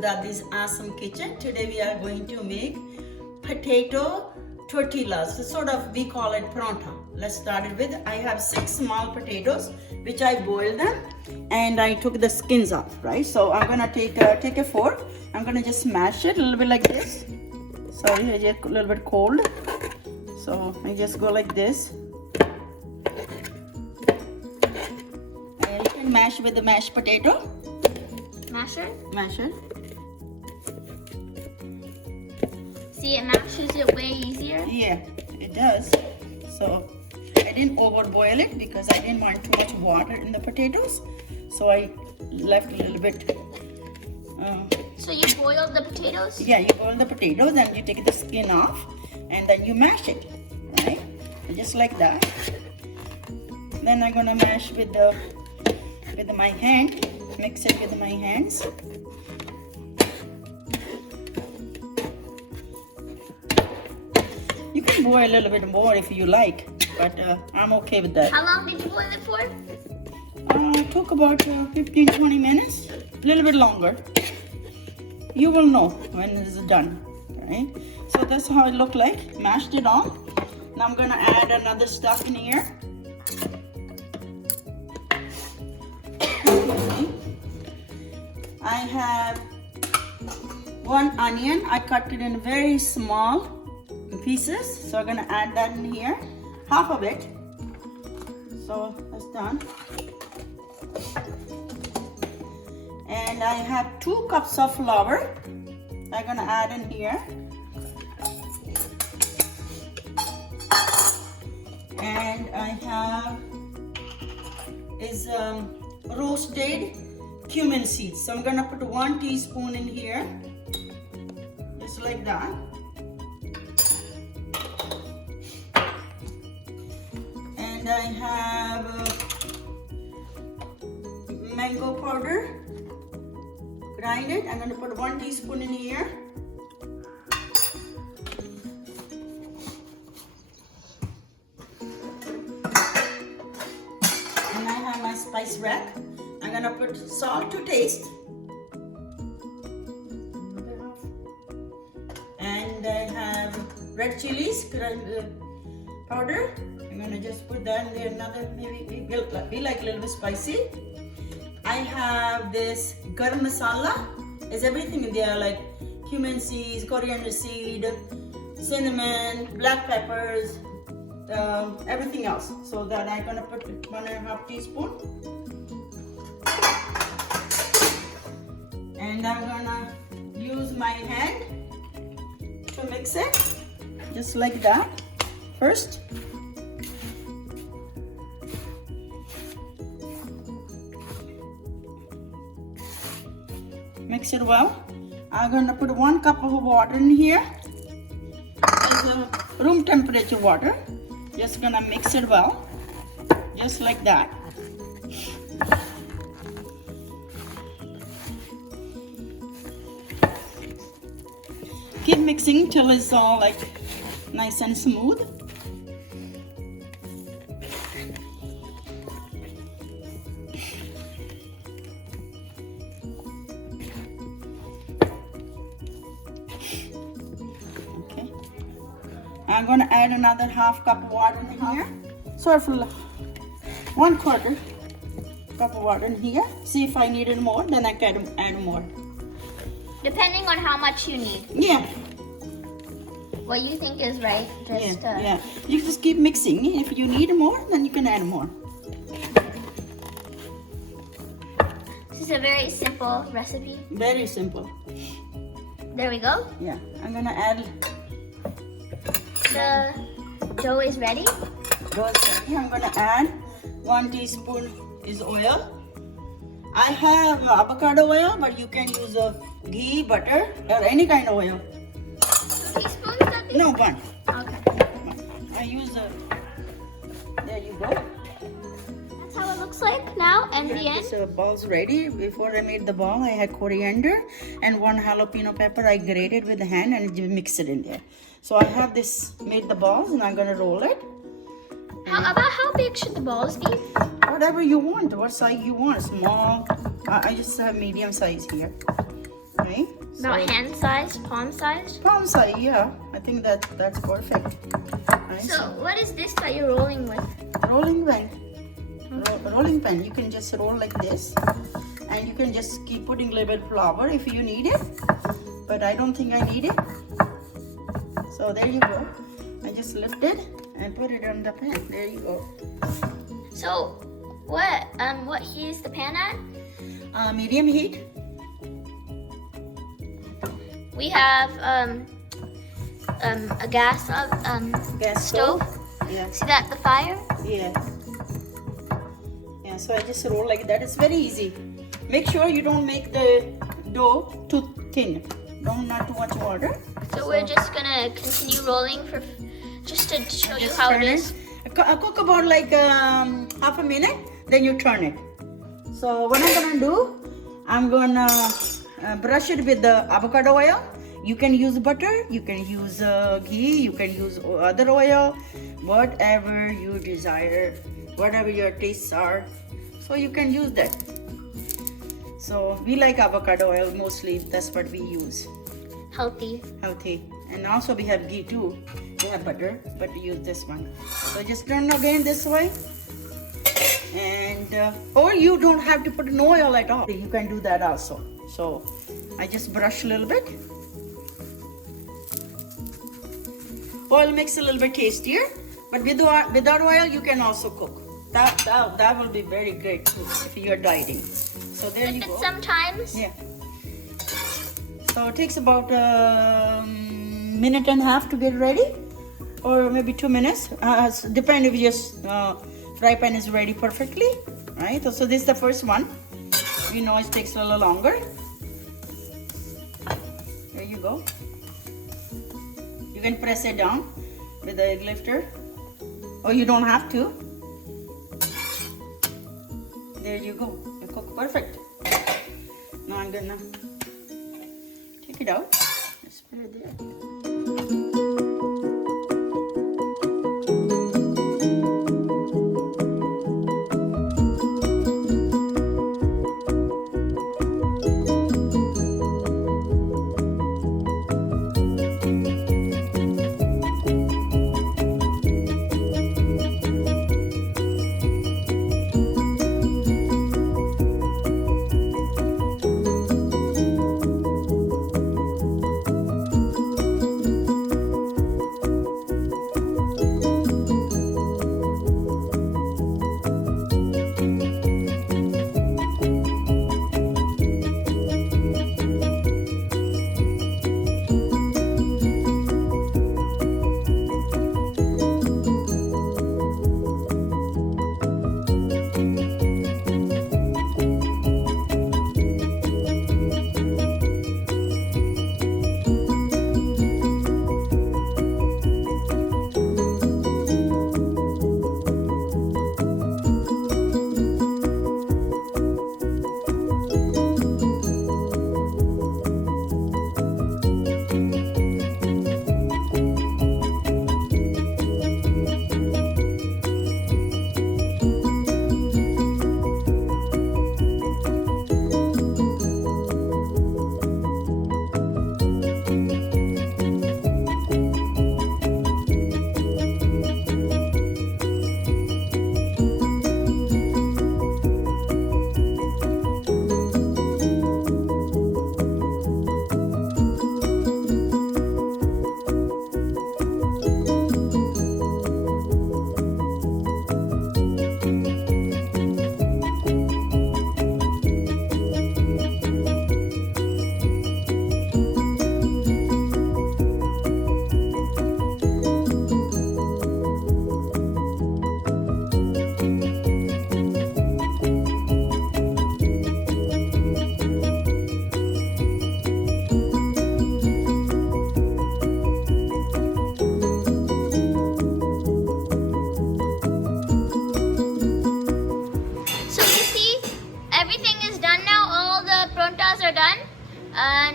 Dadi's awesome kitchen. Today we are going to make potato tortillas. So sort of we call it paratha. Let's start it with, I have 6 small potatoes which I boiled them and I took the skins off, right? So I'm gonna take a fork. I'm gonna just smash it a little bit like this. Sorry, I just a little bit cold. So I just go like this. And you can mash with the mashed potato. Masher? Masher. See, it mashes it way easier. Yeah, it does. So I didn't overboil it because I didn't want too much water in the potatoes. So I left a little bit. So you boiled the potatoes? Yeah, you boil the potatoes and you take the skin off and then you mash it, right? Just like that. Then I'm gonna mash with my hand. Mix it with my hands. You can boil a little bit more if you like, but I'm okay with that. How long did you boil it for? It took about 15-20 minutes, a little bit longer. You will know when it is done, right? So that's how it looked like. Mashed it all. Now I'm gonna add another stuff in here. I have 1 onion. I cut it in very small pieces. So I'm gonna add that in here, half of it. So that's done. And I have 2 cups of flour. I'm gonna add in here. And I have roasted cumin seeds. So I'm gonna put 1 teaspoon in here, just like that. And I have mango powder. Grind it. I'm gonna put 1 teaspoon in here. And I have my spice rack. I'm gonna put salt to taste. And I have red chilies powder. I'm gonna just put that in there. Another, maybe we like a little bit spicy. I have this garam masala. There's everything in there, like cumin seeds, coriander seed, cinnamon, black peppers, everything else. So that I'm gonna put 1.5 teaspoon. And I'm gonna use my hand to mix it, just like that. First. Mix it well. I'm gonna put 1 cup of water in here. It's room temperature water. Just gonna mix it well, just like that. Keep mixing till it's all like nice and smooth. I'm going to add another 1/2 cup of water in here. So for 1/4 cup of water in here. See if I needed more, then I can add more. Depending on how much you need. Yeah. What you think is right. Just, yeah. You just keep mixing. If you need more, then you can add more. This is a very simple recipe. Very simple. There we go. Yeah. I'm going to add. The dough is ready. I'm going to add 1 teaspoon is oil. I have avocado oil, but you can use ghee, butter, or any kind of oil. 2 teaspoons, Dadi? No, 1. Okay. I use there you go. That's how it looks like now, and the end. This ball's ready. Before I made the ball, I had coriander and 1 jalapeno pepper. I grated with the hand and mixed it in there. So I have this, made the balls, and I'm gonna roll it. About how big should the balls be? Whatever you want, what size you want, small. I just have medium size here. Okay. About So- hand size, palm size. Palm size, yeah. I think that's perfect. Right? So what is this that you're rolling with? Rolling pen. Rolling pen. You can just roll like this, and you can just keep putting a little bit flour if you need it. But I don't think I need it. So there you go. I just lift it and put it on the pan. There you go. So what heat is the pan at? Medium heat. We have a gas Gas stove. Yeah. See that, the fire? Yeah. Yeah, so I just roll like that. It's very easy. Make sure you don't make the dough too thin. Not too much water. So we're just gonna continue rolling for just to show you how it turn is. Cook about like half a minute, then you turn it. So what I'm gonna do, I'm gonna brush it with the avocado oil. You can use butter, you can use ghee, you can use other oil, whatever you desire, whatever your tastes are. So you can use that. So we like avocado oil mostly. That's what we use. Healthy. Healthy. And also we have ghee too. We have butter, but we use this one. So just turn again this way. And or you don't have to put no oil at all. You can do that also. So I just brush a little bit. Oil makes it a little bit tastier, but without oil you can also cook. That will be very great too if you're dieting. So there you Dip go. it sometimes. Yeah. So it takes about minute and a half to get ready, or maybe 2 minutes. Depend if your fry pan is ready perfectly, right? So this is the first one. We know it takes a little longer. There you go. You can press it down with the egg lifter, or you don't have to. There you go. You cook perfect. Now I'm gonna take it out. Just put it there.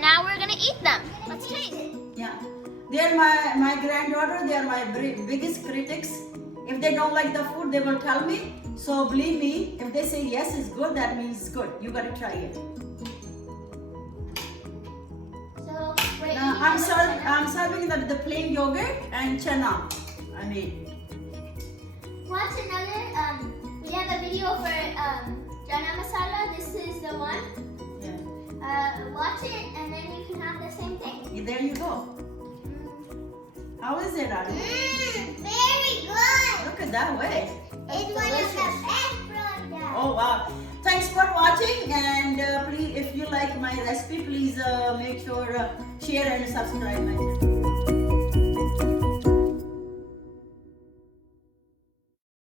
Now we're gonna eat them. Let's taste. Yeah, they are my granddaughter. They are my biggest critics. If they don't like the food, they will tell me. So believe me, if they say yes, it's good, that means it's good. You gotta try it. I'm serving the plain yogurt and chana. I made. Watch another. We have a video for chana masala. This is the one. Yeah. Watch it, and then you can have the same thing. There you go. How is it, Dadi? Very good. Look at that way. It's one of the best products. Oh wow! Thanks for watching, and please, if you like my recipe, please make sure share and subscribe my channel.